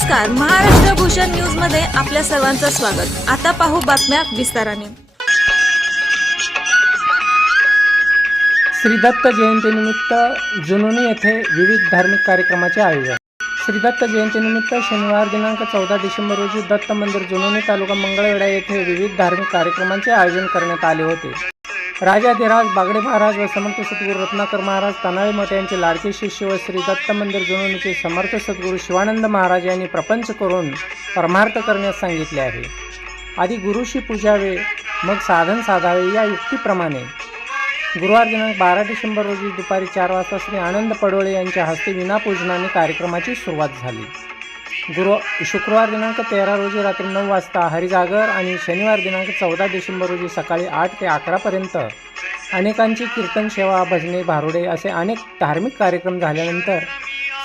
नमस्कार. महाराष्ट्र भूषण न्यूजमध्ये आपल्या सर्वांचं स्वागत. आता पाहू बातम्या विस्ताराने. श्रीदत्त जयंतीनिमित्त जुनोनी येथे विविध धार्मिक कार्यक्रमाचे आयोजन. श्रीदत्त जयंतीनिमित्त शनिवार दिनांक चौदा डिसेंबर रोजी दत्त मंदिर जुनोनी तालुका मंगळवेढा येथे विविध धार्मिक कार्यक्रमांचे आयोजन करण्यात आले होते. राजाधिराज बागडे महाराज व समर्थ सद्गुरू रत्नाकर महाराज तनाळे मठ यांचे लाडके शिष्य व श्री दत्त मंदिर जुनोनीचे समर्थ सद्गुरू शिवानंद महाराज यांनी प्रपंच करून परमार्थ करण्यास सांगितले आहे. आधी गुरुशी पूजावे मग साधन साधावे या युक्तीप्रमाणे. गुरुवार दिनांक बारा डिसेंबर रोजी दुपारी चार वाजता श्री आनंद पडोळे यांच्या हस्ते विनापूजनाने कार्यक्रमाची सुरुवात झाली. गुरु शुक्रवार दिनांक तेरा रोजी रात्री नऊ वाजता हरिजागर आणि शनिवार दिनांक चौदा डिसेंबर रोजी सकाळी आठ ते अकरापर्यंत अनेकांची कीर्तन सेवा भजने भारुडे असे अनेक धार्मिक कार्यक्रम झाल्यानंतर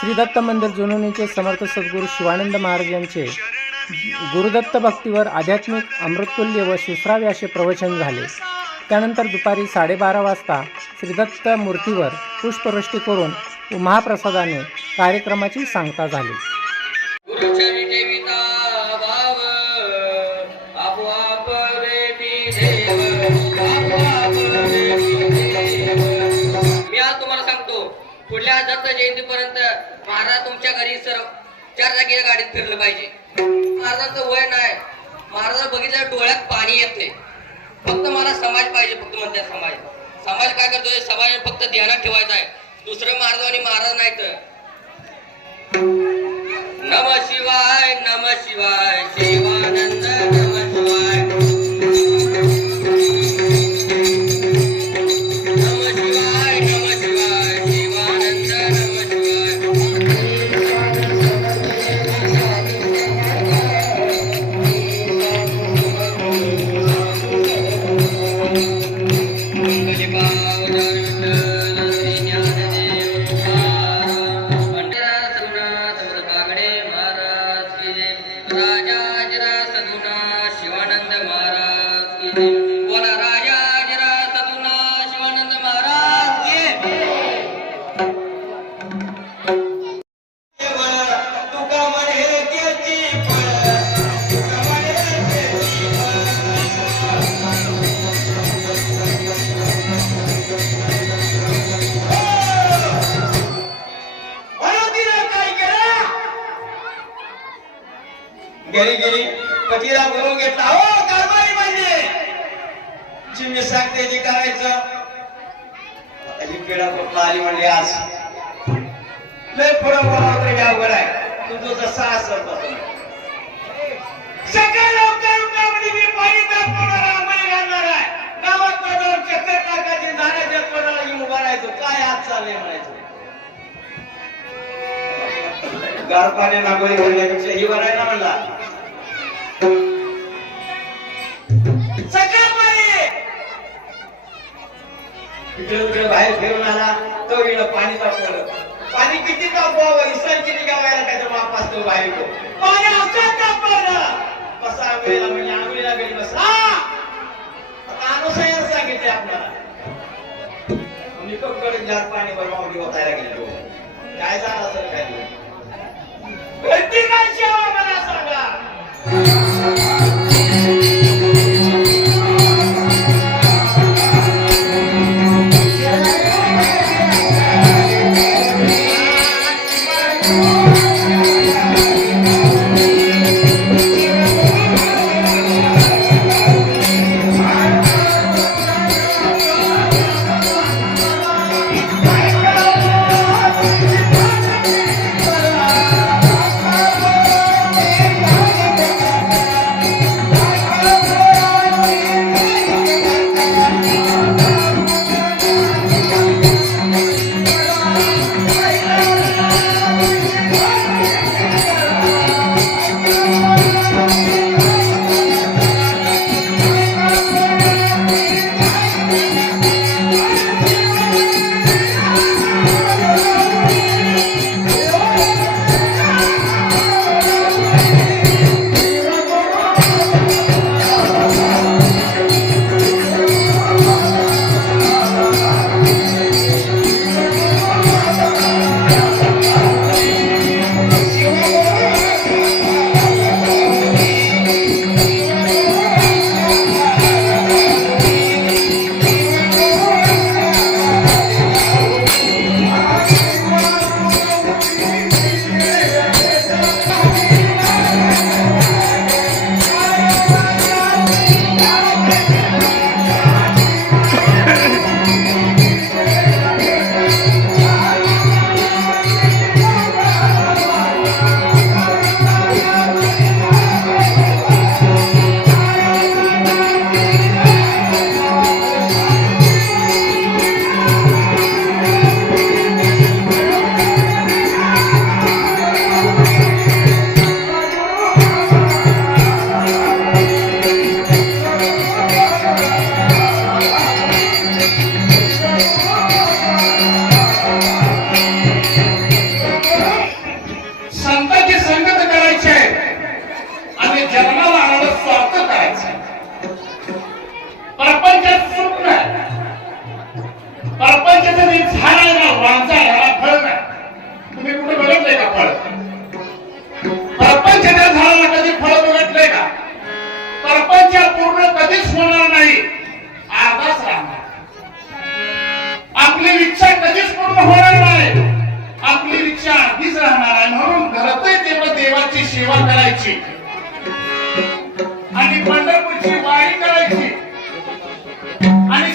श्री दत्त मंदिर जुनोनीचे समर्थ सद्गुरू शिवानंद महाराज यांचे गुरुदत्त भक्तीवर आध्यात्मिक अमृततुल्य व सुश्राव्य असे प्रवचन झाले. त्यानंतर दुपारी साडेबारा वाजता श्रीदत्त मूर्तीवर पुष्पवृष्टी करून महाप्रसादाने कार्यक्रमाची सांगता झाली. गुरुचरिते विता भाव आपोआप रेटी देव आपोआप रेटी देव. मी आज तुम्हाला सांगतो पुढल्या दत्त जयंतीपर्यंत महाराज तुमच्या घरी सर चार जागी गाडीत फिरलं पाहिजे. महाराजांचं वय नाही. महाराज बघितल्या डोळ्यात पाणी येते फक्त मला समाज पाहिजे फक्त म्हणते समाज. समाज काय करतोय? समाज फक्त ध्यानात ठेवायचा आहे. दुसरं महाराज आणि महाराज नाही तर नम शिवाय नम शिवाय शिवानंद नम शिवाय. कुठला आज लय पुढं बोलावं तरी अवघड आहे. तुझं जसं असेल तसं सकाळ लवकर मी पाणी घालणार आहे. गावात जाऊन चक्कर टाकायची येऊन उभा काय आज म्हणायचं? गार पाणी नागोरी भरण्यापेक्षा ही भरायला म्हणला. सकाळ इकडे इकडे बाहेर फिरून आला तो इकडं पाणी तापवलं पाणी किती तापवावं? इसान किती गावायला काय तर माप असतो बाहेर तो पाणी असं तापवलं. बसा आंघोळीला म्हणजे आंघोळीला गेली बसा. आता अनुसयानं सांगितले आपल्याला. निकमकडे जात पाणी बरोबर मावली होतायला गेलो. काय झालं असं काय नाही. काय सेवा मला सांगा.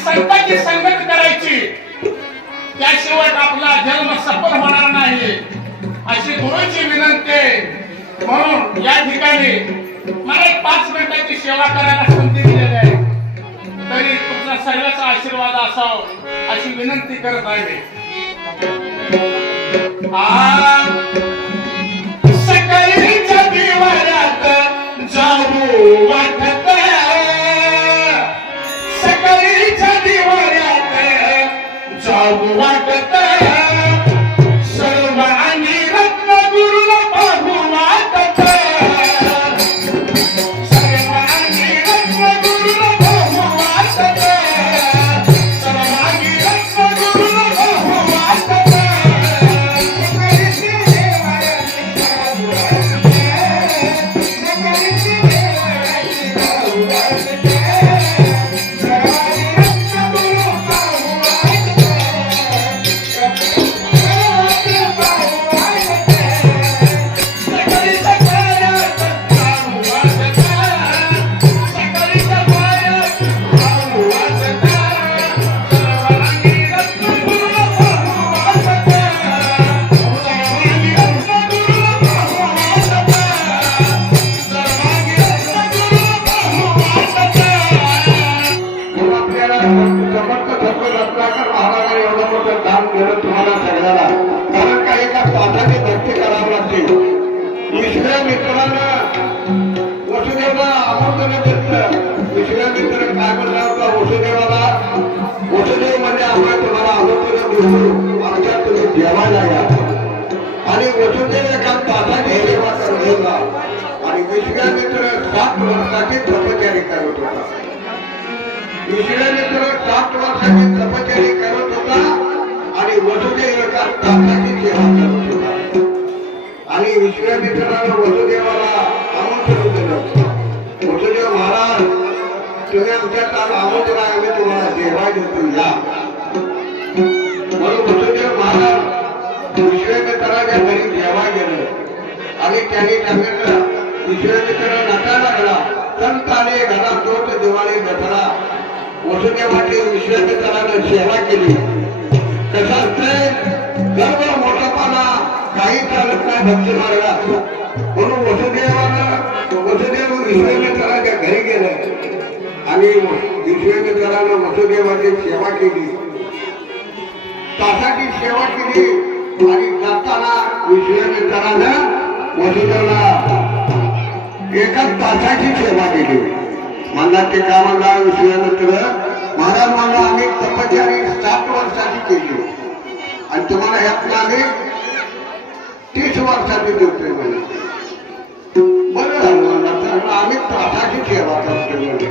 संतांची संगत करायची. त्याशिवाय आपला जन्म सफल होणार नाही. अशी गुरुची विनंती म्हणून या ठिकाणी मला एक पाच मिनिटांची सेवा करायला संधी दिलेली आहे. तरी तुमचा सगळ्याचा आशीर्वाद असाव अशी विनंती करत आहे सकळीच्या दिवाळ्यात जाऊ वाटत जाऊ रत्नाकर महाराजांनी एवढं मोठं दान दिलं तुम्हाला सगळ्याला. कारण काही एका तासाने भक्ती करावं लागते. दुसऱ्या मित्रांना वसुदेवला आमंत्रण घेतलं दुसऱ्या मित्र काय म्हणला होता वसुदेवाला? वसुदेव म्हणजे आम्ही तुम्हाला आमंत्रण देऊ. आमच्या तुम्ही देवाला या. आणि वसुदेव एका तासाने सेवा करून घेतला आणि दुसऱ्या मित्र सात वर्षाची ब्रह्मचारी करत होता. दुसऱ्या मित्र सात वर्षाची वसुदेव सेवा करत होता आणि विश्व्या मित्रानं वसुदेवाला आमंत्रण केलं वसुदेव महाराज तुम्ही आमच्या काल आमंत्रण आहे आम्ही तुम्हाला जेवाय देतो. या. म्हणून वसुदेव महाराज विश्व्या मित्राच्या घरी जेवाय गेलं. आणि त्याने सांगितलं विश्व्या मित्र नका लागला. संत आले घरात दोन दिवाळी दसरा वसुदेवाची विश्वमित्रानं सेवा केली. कसा असते गर्व मोठेपणा काही चालत नाही भक्ती मार्गात. म्हणून वसुदेवानं वसुदेव विश्वमित्राच्या घरी गेलं. आणि विश्वमित्रानं वसुदेवाची सेवा केली. तासाची सेवा केली आणि जाताना विश्वमित्रानं वसुदेवला एकाच तासाची सेवा केली म्हणला ते का म्हणला विश्वमित्र महाराज म्हणला आम्ही तपश्चर्या सात वर्षाची केली. तुम्हाला ह्यातलं तीस वर्षाची देतोय म्हणजे बरं झालं म्हणला आम्ही तासाची सेवा करतोय म्हणजे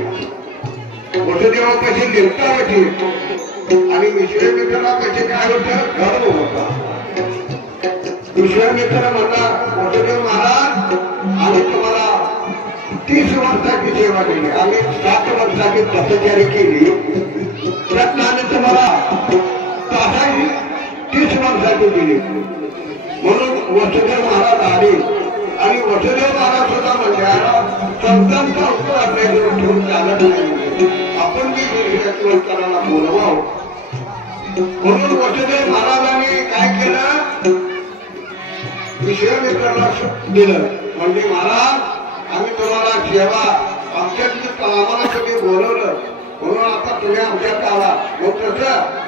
वसुदेवा कशी निर्ता होती आणि विश्वमित्राला कसे काय होतं? गर्व होता. विश्वमित्र म्हणला वसुदेव महाराज आम्ही तुम्हाला तीस वर्षाची सेवा केली. आम्ही सात वर्षाची तपचारी केली. त्यात आम्ही तुम्हाला तासाची तीस वर्षाची दिली. म्हणून वसुदेव महाराज आले. आणि वसुदेव महाराज सुद्धा म्हणजे आता संतांचा उत्तर आपल्याकडे ठेवून चालत नाही. आपण बी करायला बोलवावं म्हणून वसुदेव महाराजांनी काय केलं? विश्वमित्राला दिलं. म्हणजे महाराज आम्ही तुम्हाला सेवा आमच्या आम्हाला तुम्ही बोलवलं म्हणून आता तुम्ही आमच्यात आला. मग तसं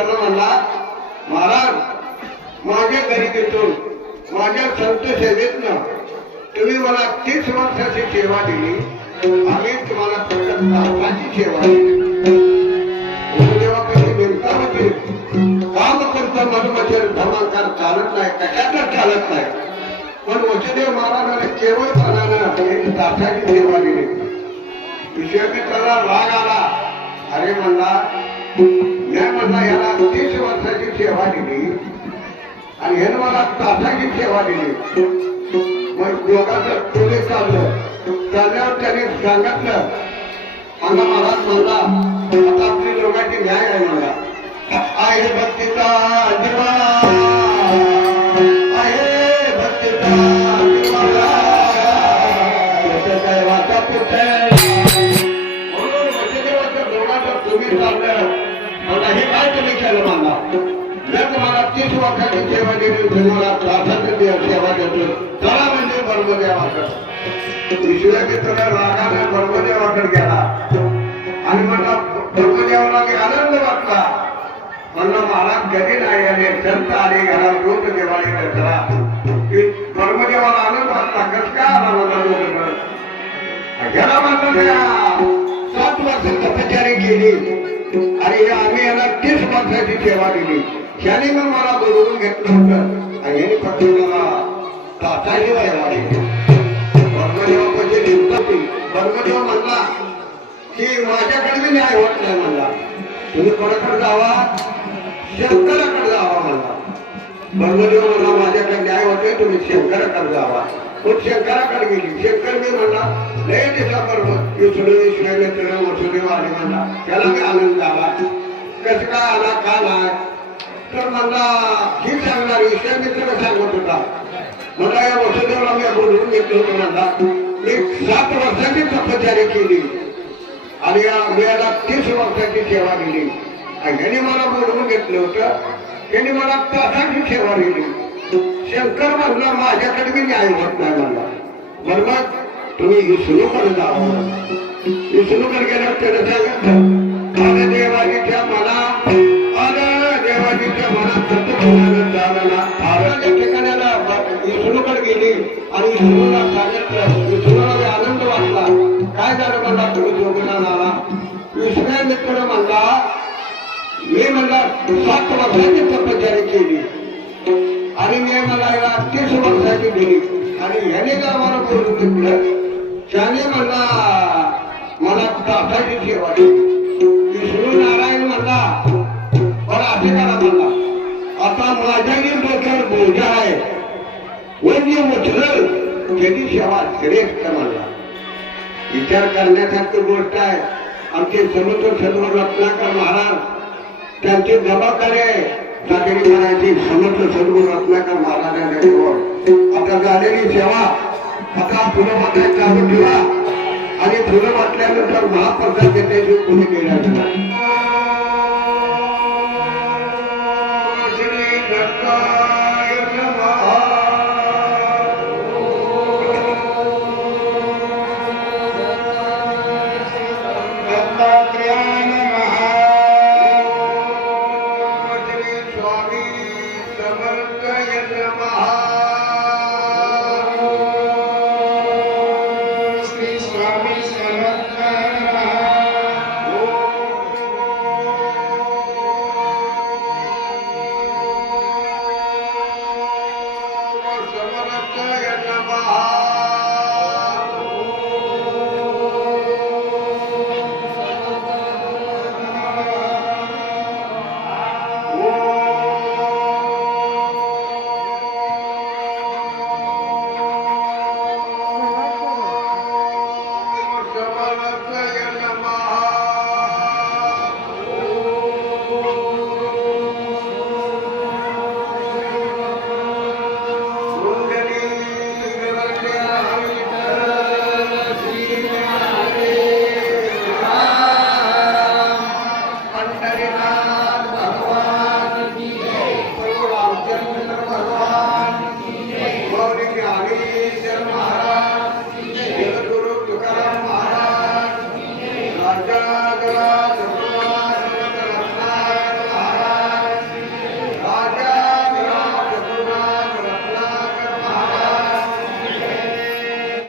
विश्वमित्राला म्हणला महाराज माझ्या घरी घेतून माझ्या संत सेवेतनं तुम्ही मला तीस वर्षाची सेवा दिली आम्ही तुम्हाला फक्त सेवा दिली. होती. काम करता मधुमचर धर्मांकार चालत नाही कशातच चालत नाही. पण वसुदेव महाराजाने केवळपणानं एक तासाची सेवा दिली. विश्वमित्राला राग आला. अरे म्हणला मी याला तीस वर्षाची सेवा दिली आणि हे मला तासाची सेवा दिली. मग दोघांचं टोले चाललं. चालल्यावर त्याने सांगितलं आता मला महाराज म्हणला आता आपली लोकांची न्याय आहे मला. आहे भक्तीचा अजिबात. काय तुम्ही मी तुम्हाला तीस वर्षाची सेवा दिली तुम्हाला तासाची सेवा देतो चला म्हणजे ब्रह्मदेवाकडे. विश्वमित्र रागाने ब्रह्मदेवाकडे गेला. आणि म्हणला बर्मदेवाला की आनंद वाटला. म्हणलं महाराज कधी नाही आले? संत आले घरा लोक दिवाळी करा बर्मदेवाला आनंद वाटला? कस का आला मला लोक ह्याला म्हणलं सात वर्ष तपचारी केली. आणि हे आम्ही याला तीस वर्षाची सेवा दिली. ह्याने पण मला बदलून घेतलं होतं. आणि याने फक्त मला ताताही व्हायला दिली ब्रह्मदेवापाशी ब्रह्मदेव म्हणला की माझ्याकडे मी न्याय होत नाही म्हणला. तुम्ही कोणाकडे जावा? शंकराकडे जावा म्हणला. ब्रह्मदेव म्हणला माझ्याकडे न्याय होते तुम्ही शंकराकडे जावा. मग शंकराकडे गेली. शंकर मी म्हणला लय दिवसाबरोबर विष्णू विश्वामित्र वसुदेव आले म्हणला त्याला मी आनंद आला कसं काय आला? का नाही? तर म्हणला ही सांगणार विश्वामित्र सांगत होता. मला या वसुदेवला मी बोलवून घेतलं होतं म्हणला. मी सात वर्षाची तपचारी केली. आणि या वेळेला तीस वर्षाची सेवा दिली आणि ह्याने मला बोलवून घेतलं होतं. त्यांनी मला तासाची सेवा दिली. शंकर म्हणला माझ्याकडे मी न्याय होत नाही म्हणला. बरं मग तुम्ही विष्णूकडे जावं विष्णूकडे गेल्यावर त्याला सांगितलं अरे देवाजीच्या मला अरे देवाजीच्या मनात सतत झाला अरे ठिकाणाला विष्णूकडे गेली आणि विष्णूला सांगितलं विष्णूला आनंद वाटला. काय झालं म्हणला तुम्ही योगदान आला. विष्णू म्हणला मी म्हणला सात वर्षाची तपचारी केली. आणि मी मला याला तीस वर्षाची दिली. आणि ह्याने का मला बोलून घेतलं त्याने म्हणला मला तासाची सेवा विष्णू नारायण म्हणला मला असे करा म्हणला. आता माझ्याही डोक्यावर बोजा आहे. वैद्य उठलं त्याची सेवा श्रेष्ठ म्हणला विचार करण्यासारखी गोष्ट आहे. आमचे समुद्र सद्गुरू रत्नाकर महाराज त्यांची जबाबदारी आहे. जागरी म्हणायची समुद्र सद्गुरू रत्नाकर महाराजांच्या आता झालेली सेवा आता फुलं ठेवा आणि फुलं वाटल्यानंतर महाप्रसाद घेण्याची कोणी केल्या